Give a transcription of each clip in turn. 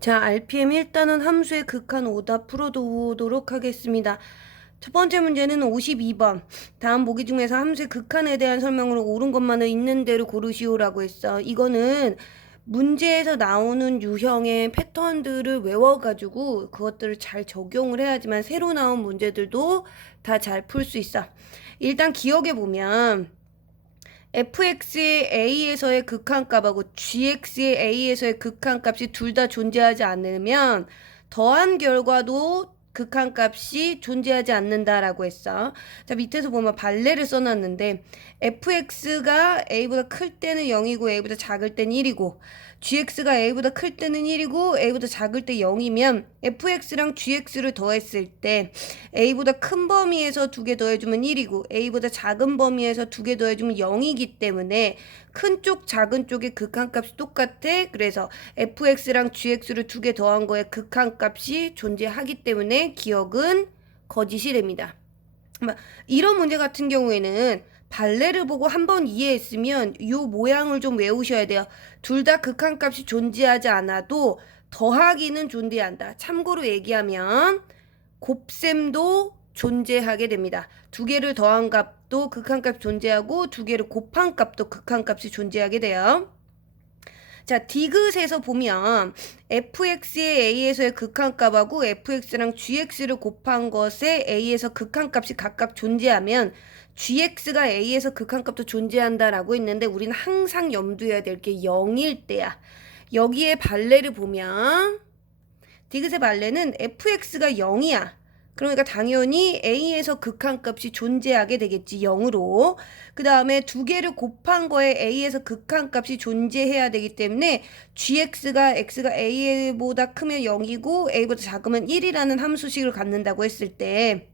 자, RPM 일단은 함수의 극한 오답 풀어보도록 하겠습니다. 첫 번째 문제는 52번. 다음 보기 중에서 함수의 극한에 대한 설명으로 옳은 것만을 있는 대로 고르시오라고 했어. 이거는 문제에서 나오는 유형의 패턴들을 외워가지고 그것들을 잘 적용을 해야지만 새로 나온 문제들도 다 잘 풀 수 있어. 일단 기억해보면 fx의 a에서의 극한값하고 gx의 a에서의 극한값이 둘 다 존재하지 않으면 더한 결과도 극한값이 존재하지 않는다라고 했어. 자, 밑에서 보면 발레를 써놨는데 fx가 a보다 클 때는 0이고 a보다 작을 때는 1이고 gx가 a보다 클 때는 1이고 a보다 작을 때 0이면 fx랑 gx를 더했을 때 a보다 큰 범위에서 두 개 더해주면 1이고 a보다 작은 범위에서 두 개 더해주면 0이기 때문에 큰 쪽 작은 쪽의 극한값이 똑같아. 그래서 fx랑 gx를 두 개 더한 거에 극한값이 존재하기 때문에 기억은 거짓이 됩니다. 이런 문제 같은 경우에는 발레를 보고 한번 이해했으면 이 모양을 좀 외우셔야 돼요. 둘 다 극한값이 존재하지 않아도 더하기는 존재한다. 참고로 얘기하면 곱셈도 존재하게 됩니다. 두 개를 더한 값도 극한값이 존재하고 두 개를 곱한 값도 극한값이 존재하게 돼요. 자, 디귿에서 보면 fx의 a에서의 극한값하고 fx랑 gx를 곱한 것에 a에서 극한값이 각각 존재하면 gx가 a에서 극한값도 존재한다라고 했는데 우리는 항상 염두해야 될 게 0일 때야. 여기에 발레를 보면 디귿의 발레는 fx가 0이야. 그러니까 당연히 a에서 극한값이 존재하게 되겠지. 0으로. 그 다음에 두 개를 곱한 거에 a에서 극한값이 존재해야 되기 때문에 gx가 x가 a보다 크면 0이고 a보다 작으면 1이라는 함수식을 갖는다고 했을 때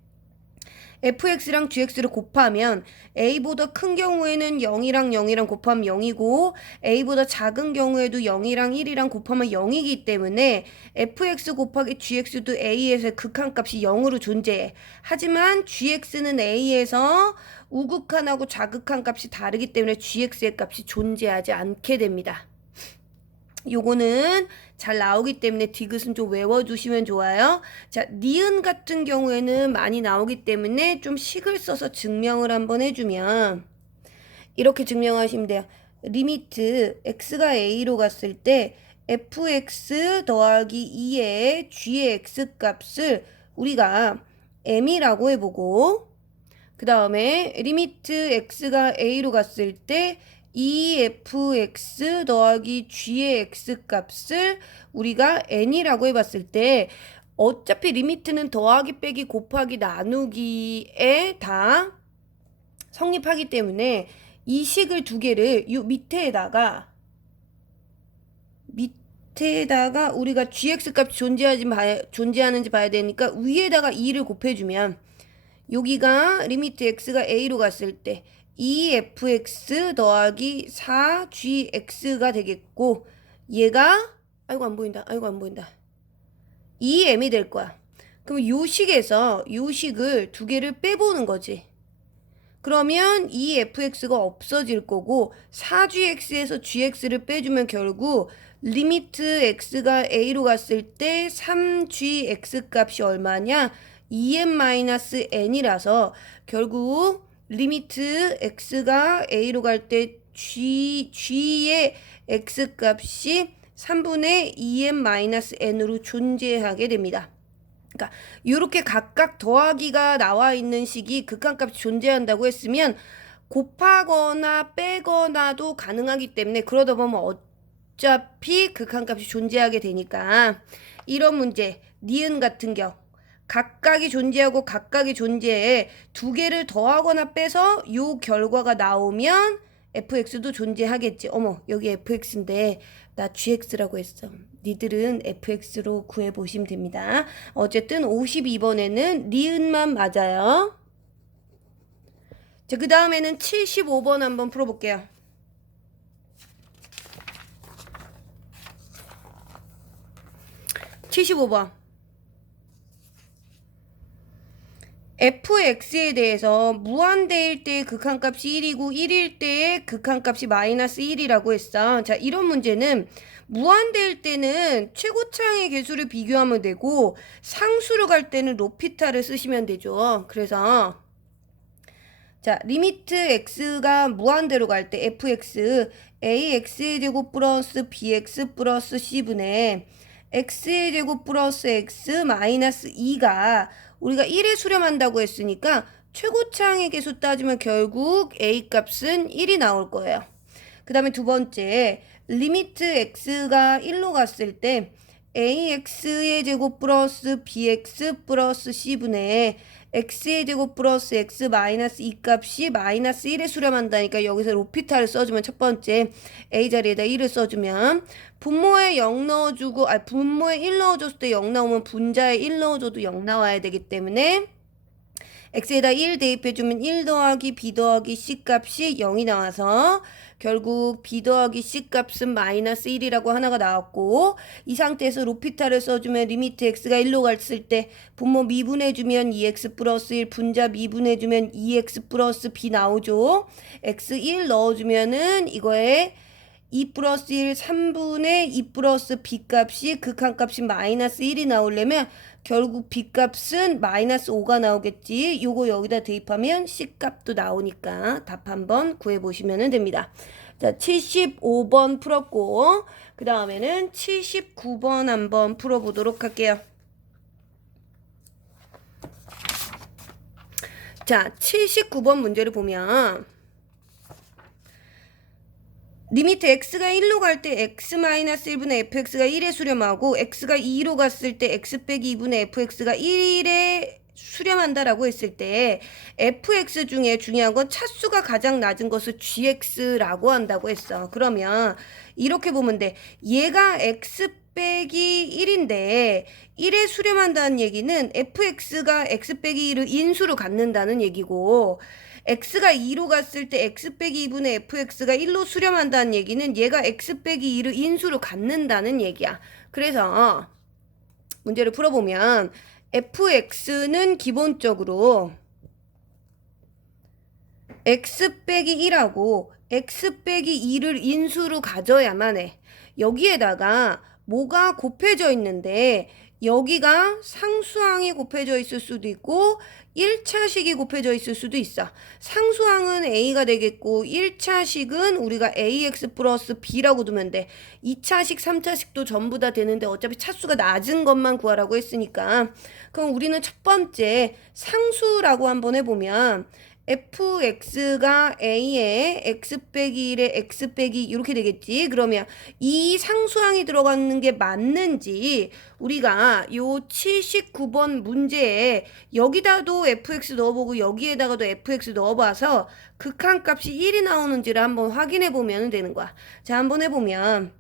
fx랑 gx를 곱하면 a보다 큰 경우에는 0이랑 0이랑 곱하면 0이고 a보다 작은 경우에도 0이랑 1이랑 곱하면 0이기 때문에 fx 곱하기 gx도 a에서 극한값이 0으로 존재해. 하지만 gx는 a에서 우극한하고 자극한 값이 다르기 때문에 gx의 값이 존재하지 않게 됩니다. 요거는 잘 나오기 때문에 디귿은 좀 외워주시면 좋아요. 자, 니은 같은 경우에는 많이 나오기 때문에 좀 식을 써서 증명을 한번 해주면 이렇게 증명하시면 돼요. 리미트 x가 a로 갔을 때 fx 더하기 2의 g의 x값을 우리가 m이라고 해보고 그 다음에 리미트 x가 a로 갔을 때 2fx 더하기 g의 x값을 우리가 n이라고 해봤을 때 어차피 리미트는 더하기 빼기 곱하기 나누기에 다 성립하기 때문에 이 식을 두 개를 요 밑에다가 우리가 gx 값이 존재하는지 봐야 되니까 위에다가 2를 곱해주면 여기가 리미트 x가 a로 갔을 때 2fx 더하기 4gx가 되겠고 얘가 아이고 안 보인다. 아이고 안 보인다. 2m이 될 거야. 그럼 요 식에서 요 식을 두 개를 빼보는 거지. 그러면 이 fx가 없어질 거고 4gx에서 gx를 빼주면 결국 리미트 x가 a로 갔을 때 3gx 값이 얼마냐? 2m-n이라서 결국 리미트 x가 a로 갈 때 g의 x 값이 3분의 2m-n으로 존재하게 됩니다. 그러니까 이렇게 각각 더하기가 나와 있는 식이 극한값이 존재한다고 했으면 곱하거나 빼거나도 가능하기 때문에 그러다 보면 어차피 극한값이 존재하게 되니까 이런 문제 니은 같은 경우 각각이 존재하고 각각이 존재해 두 개를 더하거나 빼서 요 결과가 나오면 fx도 존재하겠지. 어머 여기 fx인데 나 gx라고 했어. 니들은 fx로 구해보시면 됩니다. 어쨌든 52번에는 니은만 맞아요. 자, 그 다음에는 75번 한번 풀어볼게요. 75번 fx에 대해서 무한대일 때의 극한값이 1이고 1일 때의 극한값이 마이너스 1이라고 했어. 자, 이런 문제는 무한대일 때는 최고차항의 개수를 비교하면 되고 상수로 갈 때는 로피타를 쓰시면 되죠. 그래서 자, 리미트 x가 무한대로 갈 때 fx ax의 제곱 플러스 bx 플러스 c분의 x의 제곱 플러스 x 마이너스 2가 우리가 1에 수렴한다고 했으니까 최고차항의 개수 따지면 결국 a 값은 1이 나올 거예요. 그 다음에 두 번째 리미트 x가 1로 갔을 때 ax의 제곱 플러스 bx 플러스 c분의 x의 제곱 플러스 x 마이너스 2 값이 마이너스 1에 수렴한다니까 여기서 로피타를 써주면 첫 번째 a 자리에다 1을 써주면 분모에 0 넣어주고 분모에 1 넣어줬을 때 0 나오면 분자에 1 넣어줘도 0 나와야 되기 때문에 x에다 1 대입해주면 1 더하기 b 더하기 c 값이 0이 나와서 결국 b 더하기 c 값은 마이너스 1이라고 하나가 나왔고 이 상태에서 로피타를 써주면 리미트 x가 1로 갔을 때 분모 미분해주면 2x 플러스 1 분자 미분해주면 2x 플러스 b 나오죠. x 1 넣어주면은 이거에 2 플러스 1 3분의 2 플러스 b 값이 극한값이 마이너스 1이 나오려면 결국 b 값은 마이너스 5가 나오겠지. 요거 여기다 대입하면 c 값도 나오니까 답 한번 구해보시면 됩니다. 자, 75번 풀었고 그 다음에는 79번 한번 풀어보도록 할게요. 자, 79번 문제를 보면 리미트 x가 1로 갈 때 x-1분의 fx가 1에 수렴하고 x가 2로 갔을 때 x 빼기 2분의 fx가 1에 수렴한다라고 했을 때 fx 중에 중요한 건 차수가 가장 낮은 것을 gx라고 한다고 했어. 그러면 이렇게 보면 돼. 얘가 x 빼기 1인데 1에 수렴한다는 얘기는 fx가 x 빼기 1을 인수로 갖는다는 얘기고 x가 2로 갔을 때 x 빼기 2분의 fx가 1로 수렴한다는 얘기는 얘가 x 빼기 2를 인수로 갖는다는 얘기야. 그래서 문제를 풀어보면 fx는 기본적으로 x 빼기 1하고 x 빼기 2를 인수로 가져야만 해. 여기에다가 뭐가 곱해져 있는데 여기가 상수항이 곱해져 있을 수도 있고 1차식이 곱해져 있을 수도 있어. 상수항은 a가 되겠고 1차식은 우리가 ax 플러스 b라고 두면 돼. 2차식, 3차식도 전부 다 되는데 어차피 차수가 낮은 것만 구하라고 했으니까 그럼 우리는 첫 번째 상수라고 한번 해보면 fx가 a에 x 빼기 1에 x 빼기 이렇게 되겠지. 그러면 이 상수항이 들어가는 게 맞는지 우리가 요 79번 문제에 여기다도 fx 넣어보고 여기에다가도 fx 넣어봐서 극한값이 1이 나오는지를 한번 확인해 보면 되는 거야. 자, 한번 해보면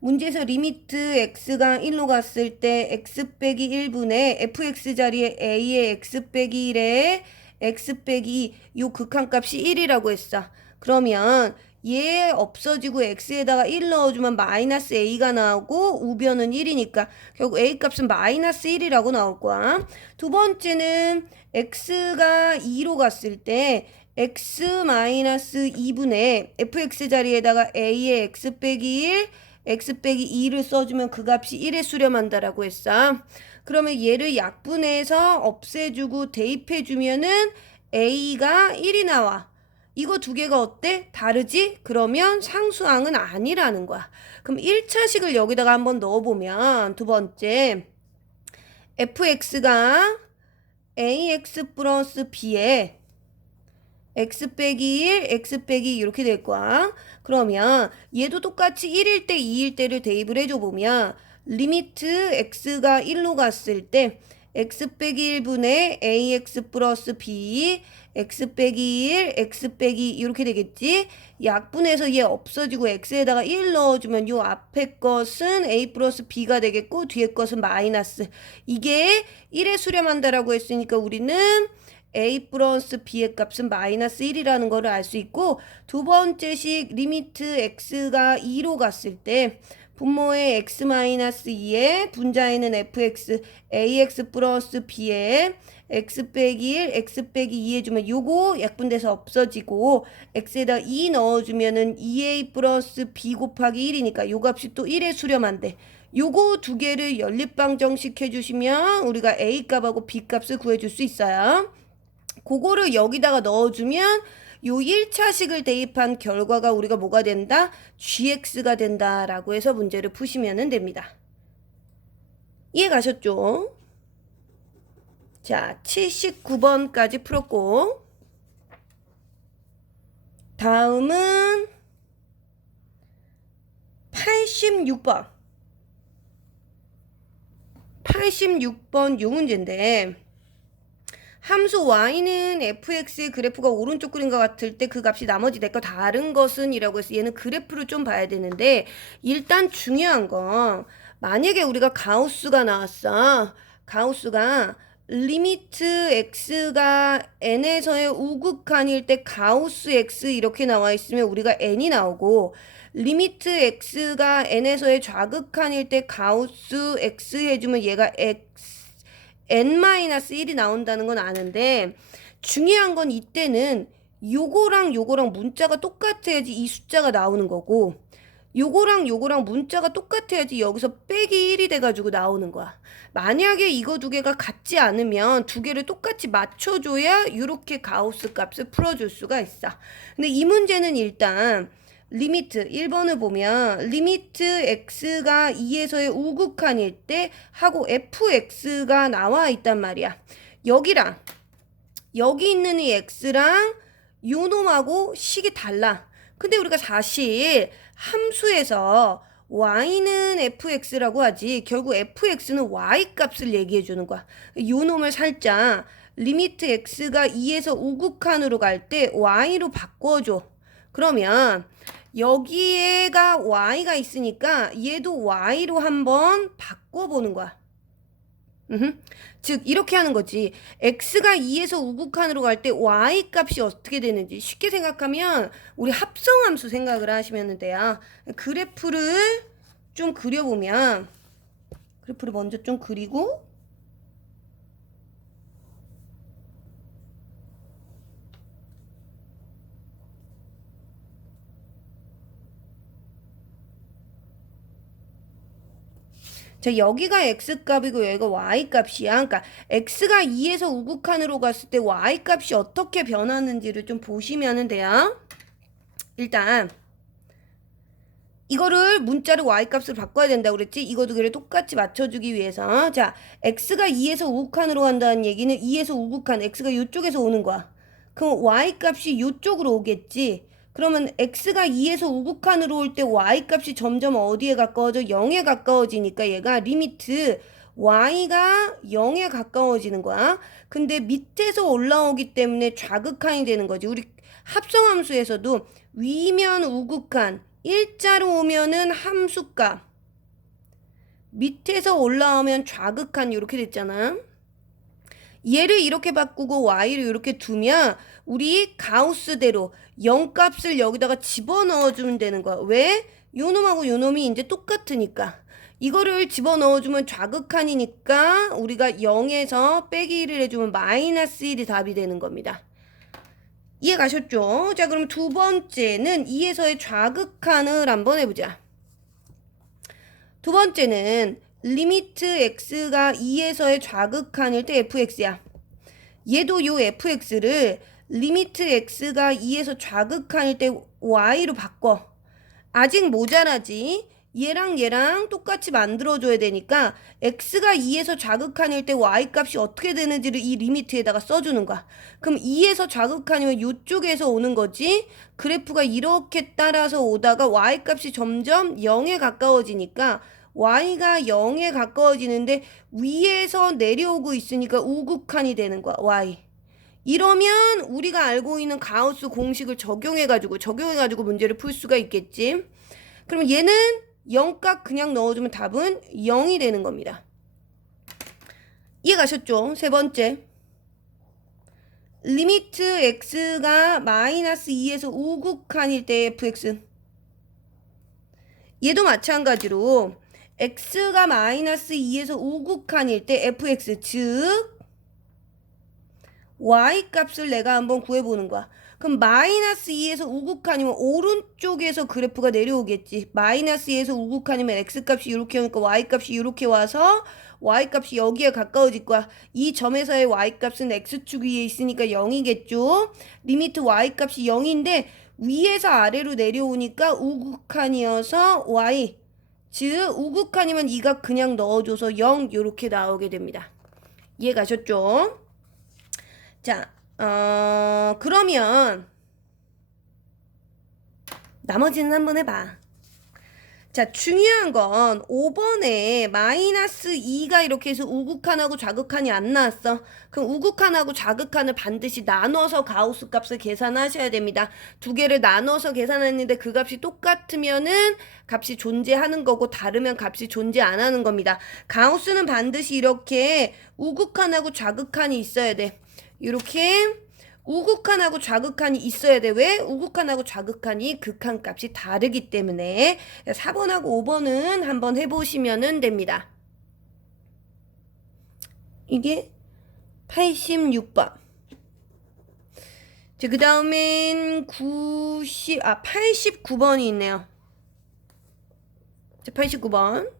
문제에서 리미트 x가 1로 갔을 때 x 빼기 1분의 fx 자리에 a의 x 빼기 1에 x 빼기 2, 요 극한값이 1이라고 했어. 그러면 얘 없어지고 x에다가 1 넣어주면 마이너스 a가 나오고 우변은 1이니까 결국 a 값은 마이너스 1이라고 나올 거야. 두 번째는 x가 2로 갔을 때 x 마이너스 2분의 fx 자리에다가 a의 x 빼기 1 x 빼기 2를 써주면 그 값이 1에 수렴한다라고 했어. 그러면 얘를 약분해서 없애주고 대입해주면은 a가 1이 나와. 이거 두 개가 어때? 다르지? 그러면 상수항은 아니라는 거야. 그럼 1차식을 여기다가 한번 넣어보면 두 번째 fx가 ax 플러스 b에 x 빼기 1, x 빼기 2 이렇게 될 거야. 그러면 얘도 똑같이 1일 때 2일 때를 대입을 해줘 보면 리미트 x가 1로 갔을 때 x 빼기 1분의 ax 플러스 b x 빼기 1, x 빼기 2 이렇게 되겠지. 약분해서 얘 없어지고 x에다가 1 넣어주면 요 앞에 것은 a 플러스 b가 되겠고 뒤에 것은 마이너스. 이게 1에 수렴한다라고 했으니까 우리는 a 플러스 b의 값은 마이너스 1이라는 거를 알 수 있고 두 번째 식 리미트 x가 2로 갔을 때 분모의 x-2에 분자에는 fx, ax 플러스 b에 x 빼기 1, x 빼기 2 해주면 요거 약분돼서 없어지고 x에다 2 넣어주면은 2a 플러스 b 곱하기 1이니까 요 값이 또 1에 수렴한대. 요거 두 개를 연립방정식 해주시면 우리가 a 값하고 b 값을 구해줄 수 있어요. 그거를 여기다가 넣어주면 요 1차식을 대입한 결과가 우리가 뭐가 된다? gx가 된다라고 해서 문제를 푸시면 됩니다. 이해 가셨죠? 자, 79번까지 풀었고 다음은 86번. 86번 요 문제인데 함수 y는 fx의 그래프가 오른쪽 그림과 같을 때 그 값이 나머지 내 거 다른 것은 이라고 해서 얘는 그래프를 좀 봐야 되는데 일단 중요한 건 만약에 우리가 가우스가 나왔어. 가우스가 리미트 x가 n에서의 우극한일 때 가우스 x 이렇게 나와 있으면 우리가 n이 나오고 리미트 x가 n에서의 좌극한일 때 가우스 x 해주면 얘가 n-1이 나온다는 건 아는데 중요한 건 이때는 요거랑 요거랑 문자가 똑같아야지 이 숫자가 나오는 거고 요거랑 요거랑 문자가 똑같아야지 여기서 빼기 1이 돼가지고 나오는 거야. 만약에 이거 두 개가 같지 않으면 두 개를 똑같이 맞춰줘야 이렇게 가우스 값을 풀어줄 수가 있어. 근데 이 문제는 일단 리미트 1번을 보면 리미트 x가 2에서의 우극한일 때 하고 fx가 나와 있단 말이야. 여기랑 여기 있는 이 x랑 요 놈하고 식이 달라. 근데 우리가 사실 함수에서 y는 fx라고 하지 결국 fx는 y 값을 얘기해 주는 거야. 요 놈을 살짝 리미트 x가 2에서 우극한으로 갈 때 y로 바꿔줘. 그러면 여기에가 y가 있으니까 얘도 y로 한번 바꿔보는 거야. 즉 이렇게 하는 거지. x가 2에서 우극한으로 갈 때 y 값이 어떻게 되는지 쉽게 생각하면 우리 합성함수 생각을 하시면 돼요. 그래프를 좀 그려보면 그래프를 먼저 좀 그리고 자, 여기가 x값이고 여기가 y값이야. 그러니까 x가 2에서 우극한으로 갔을 때 y값이 어떻게 변하는지를 좀 보시면 돼요. 일단 이거를 문자를 y값으로 바꿔야 된다고 그랬지? 이거 두 개를 똑같이 맞춰주기 위해서 자, x가 2에서 우극한으로 간다는 얘기는 2에서 우극한 x가 이쪽에서 오는 거야. 그럼 y값이 이쪽으로 오겠지? 그러면 x가 2에서 우극한으로 올 때 y값이 점점 어디에 가까워져? 0에 가까워지니까 얘가 리미트 y가 0에 가까워지는 거야. 근데 밑에서 올라오기 때문에 좌극한이 되는 거지. 우리 합성함수에서도 위면 우극한 일자로 오면은 함수값 밑에서 올라오면 좌극한 이렇게 됐잖아. 얘를 이렇게 바꾸고 y를 이렇게 두면 우리 가우스대로 0값을 여기다가 집어넣어주면 되는 거야. 왜? 요놈하고 요놈이 이제 똑같으니까. 이거를 집어넣어주면 좌극한이니까 우리가 0에서 빼기 1을 해주면 마이너스 1이 답이 되는 겁니다. 이해 가셨죠? 자, 그럼 두 번째는 2에서의 좌극한을 한번 해보자. 두 번째는 리미트 x가 2에서의 좌극한일 때 fx야. 얘도 요 fx를 리미트 x가 2에서 좌극한일 때 y로 바꿔. 아직 모자라지. 얘랑 똑같이 만들어줘야 되니까 x가 2에서 좌극한일 때 y값이 어떻게 되는지를 이 리미트에다가 써주는 거야. 그럼 2에서 좌극한이면 이쪽에서 오는 거지. 그래프가 이렇게 따라서 오다가 y값이 점점 0에 가까워지니까 y가 0에 가까워지는데 위에서 내려오고 있으니까 우극한이 되는 거야. y. 이러면 우리가 알고 있는 가우스 공식을 적용해가지고 문제를 풀 수가 있겠지. 그럼 얘는 0값 그냥 넣어주면 답은 0이 되는 겁니다. 이해 가셨죠? 세 번째. 리미트 x가 마이너스 2에서 우극한일 때 fx. 얘도 마찬가지로 x가 마이너스 2에서 우극한일 때 fx 즉 y 값을 내가 한번 구해보는 거야. 그럼 마이너스 2에서 우극한이면 오른쪽에서 그래프가 내려오겠지. 마이너스 2에서 우극한이면 x값이 이렇게 오니까 y값이 이렇게 와서 y값이 여기에 가까워질 거야. 이 점에서의 y값은 x축 위에 있으니까 0이겠죠. 리미트 y값이 0인데 위에서 아래로 내려오니까 우극한이어서 y 즉 우극한이면 이 값 그냥 넣어줘서 0 이렇게 나오게 됩니다. 이해 가셨죠? 자, 그러면 나머지는 한번 해봐. 자, 중요한 건 5번에 마이너스 2가 이렇게 해서 우극한하고 좌극한이 안 나왔어. 그럼 우극한하고 좌극한을 반드시 나눠서 가우스 값을 계산하셔야 됩니다. 두 개를 나눠서 계산했는데 그 값이 똑같으면은 값이 존재하는 거고 다르면 값이 존재 안 하는 겁니다. 가우스는 반드시 이렇게 우극한하고 좌극한이 있어야 돼. 이렇게 우극한하고 좌극한이 있어야 돼. 왜? 우극한하고 좌극한이 극한값이 다르기 때문에 4번하고 5번은 한번 해보시면 됩니다. 이게 86번. 그 다음엔 89번이 있네요. 89번.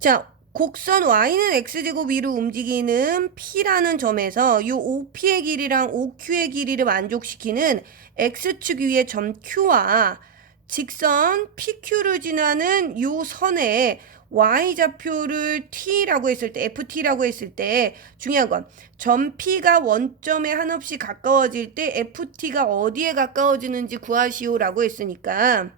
자, 곡선 y는 x제곱 위로 움직이는 p라는 점에서 이 OP의 길이랑 OQ의 길이를 만족시키는 x축 위의 점 Q와 직선 PQ를 지나는 이 선에 y좌표를 t라고 했을 때, ft라고 했을 때 중요한 건 점 P가 원점에 한없이 가까워질 때 ft가 어디에 가까워지는지 구하시오라고 했으니까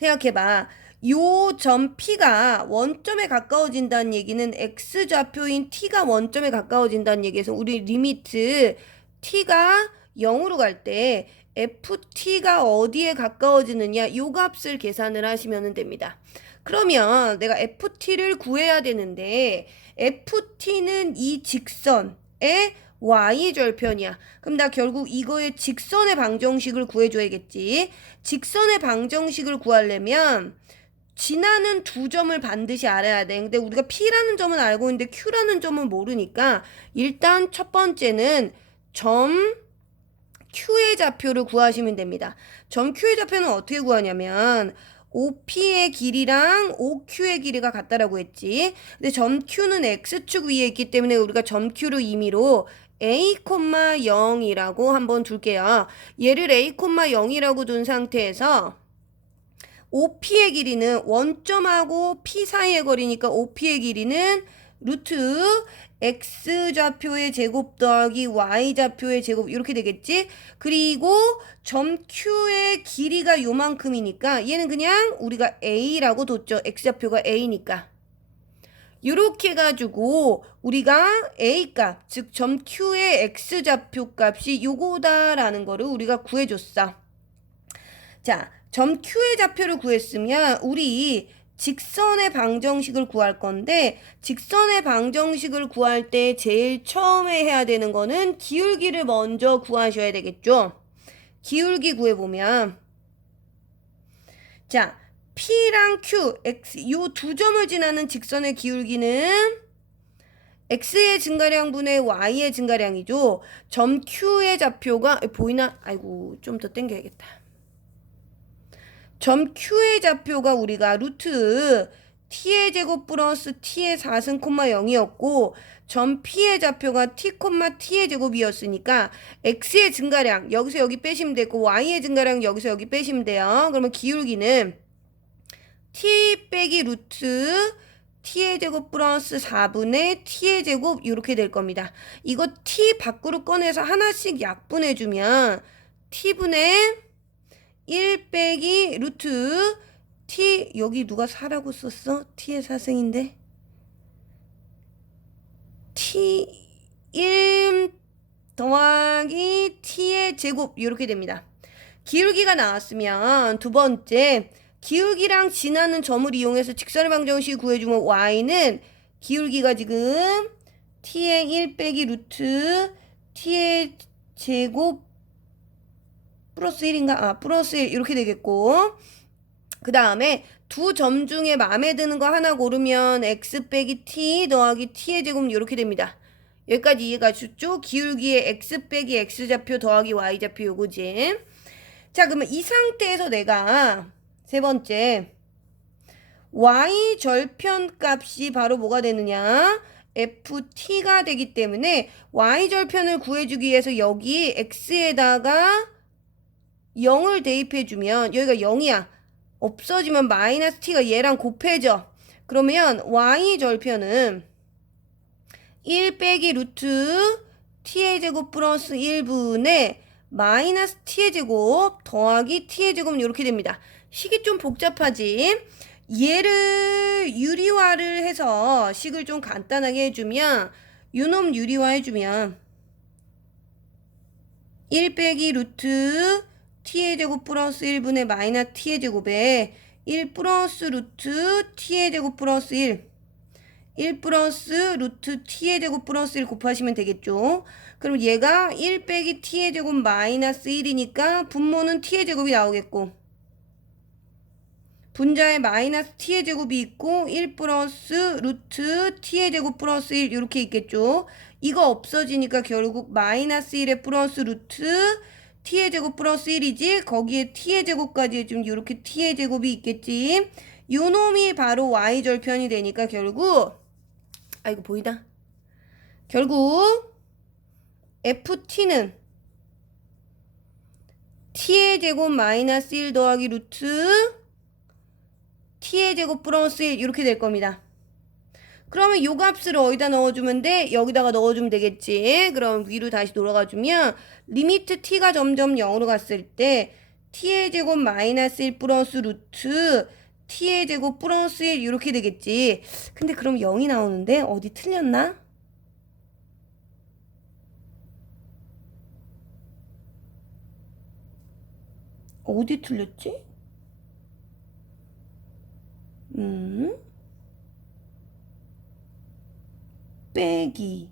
생각해봐. 요 점 P가 원점에 가까워진다는 얘기는 x좌표인 t가 원점에 가까워진다는 얘기에서 우리 리미트 t가 0으로 갈 때 ft가 어디에 가까워지느냐 요 값을 계산을 하시면 됩니다. 그러면 내가 ft를 구해야 되는데 ft는 이 직선의 y절편이야. 그럼 나 결국 이거의 직선의 방정식을 구해줘야겠지. 직선의 방정식을 구하려면 지나는 두 점을 반드시 알아야 돼. 근데 우리가 P라는 점은 알고 있는데 Q라는 점은 모르니까 일단 첫 번째는 점 Q의 좌표를 구하시면 됩니다. 점 Q의 좌표는 어떻게 구하냐면 OP의 길이랑 OQ의 길이가 같다라고 했지. 근데 점 Q는 X축 위에 있기 때문에 우리가 점 Q를 임의로 A,0이라고 한번 둘게요. 얘를 A,0이라고 둔 상태에서 OP의 길이는 원점하고 P 사이의 거리니까 OP의 길이는 루트 X좌표의 제곱 더하기 Y좌표의 제곱 이렇게 되겠지? 그리고 점 Q의 길이가 요만큼이니까 얘는 그냥 우리가 A라고 뒀죠. X좌표가 A니까. 이렇게 해가지고 우리가 A값, 즉 점 Q의 X좌표 값이 요거다라는 거를 우리가 구해줬어. 자, 점 Q의 좌표를 구했으면 우리 직선의 방정식을 구할 건데 직선의 방정식을 구할 때 제일 처음에 해야 되는 거는 기울기를 먼저 구하셔야 되겠죠. 기울기 구해보면 자, P랑 Q, X 요 두 점을 지나는 직선의 기울기는 X의 증가량분의 Y의 증가량이죠. 점 Q의 좌표가 보이나? 아이고 좀 더 당겨야겠다. 점 Q의 좌표가 우리가 루트 t의 제곱 플러스 t의 4승, 0이었고 점 P의 좌표가 t, t의 제곱이었으니까 x의 증가량 여기서 여기 빼시면 되고 y의 증가량 여기서 여기 빼시면 돼요. 그러면 기울기는 t 빼기 루트 t의 제곱 플러스 4분의 t의 제곱 이렇게 될 겁니다. 이거 t 밖으로 꺼내서 하나씩 약분해주면 t분의 1 빼기 루트 t 여기 누가 4라고 썼어? t의 4승인데 t 1 더하기 t의 제곱 이렇게 됩니다. 기울기가 나왔으면 두 번째 기울기랑 지나는 점을 이용해서 직선의 방정식 구해주면 y는 기울기가 지금 t의 1 빼기 루트 t의 제곱 플러스 1인가? 아, 플러스 1 이렇게 되겠고, 그 다음에 두 점 중에 마음에 드는 거 하나 고르면 x 빼기 t 더하기 t의 제곱 이렇게 됩니다. 여기까지 이해가 쉽죠? 기울기의 x 빼기 x좌표 더하기 y좌표 요거지. 자, 그러면 이 상태에서 내가 세 번째 y 절편 값이 바로 뭐가 되느냐? ft가 되기 때문에 y 절편을 구해주기 위해서 여기 x에다가 0을 대입해주면 여기가 0이야. 없어지면 마이너스 t가 얘랑 곱해져. 그러면 y 절편은 1 빼기 루트 t의 제곱 플러스 1분의 마이너스 t의 제곱 더하기 t의 제곱은 이렇게 됩니다. 식이 좀 복잡하지? 얘를 유리화를 해서 식을 좀 간단하게 해주면 요놈 유리화 해주면 1 빼기 루트 t의 제곱 플러스 1분의 마이너스 t의 제곱에 1 플러스 루트 t의 제곱 플러스 1 플러스 루트 t의 제곱 플러스 1 곱하시면 되겠죠. 그럼 얘가 1 빼기 t의 제곱 마이너스 1이니까 분모는 t의 제곱이 나오겠고 분자에 마이너스 t의 제곱이 있고 1 플러스 루트 t의 제곱 플러스 1 이렇게 있겠죠. 이거 없어지니까 결국 마이너스 1에 플러스 루트 t의 제곱 플러스 1이지 거기에 t의 제곱까지 해주면 이렇게 t의 제곱이 있겠지. 요 놈이 바로 y절편이 되니까 결국 이거 보이다? 결국 ft는 t의 제곱 마이너스 1 더하기 루트 t의 제곱 플러스 1 이렇게 될 겁니다. 그러면 요 값을 어디다 넣어주면 돼? 여기다가 넣어주면 되겠지. 그럼 위로 다시 돌아가주면 리미트 t가 점점 0으로 갔을 때 t의 제곱 마이너스 1 플러스 루트 t의 제곱 플러스 1 이렇게 되겠지. 근데 그럼 0이 나오는데 어디 틀렸나? 어디 틀렸지? 빼기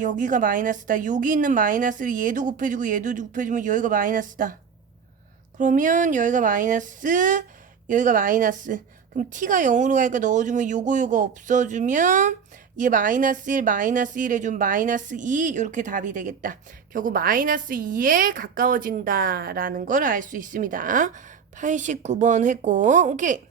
여기가 마이너스다. 여기 있는 마이너스를 얘도 곱해주고 얘도 곱해주면 여기가 마이너스다. 그러면 여기가 마이너스 여기가 마이너스. 그럼 t가 0으로 가니까 넣어주면 요거 없어주면 얘 마이너스 1 마이너스 1 해주면 마이너스 2 이렇게 답이 되겠다. 결국 마이너스 2에 가까워진다 라는 걸 알 수 있습니다. 89번 했고 오케이.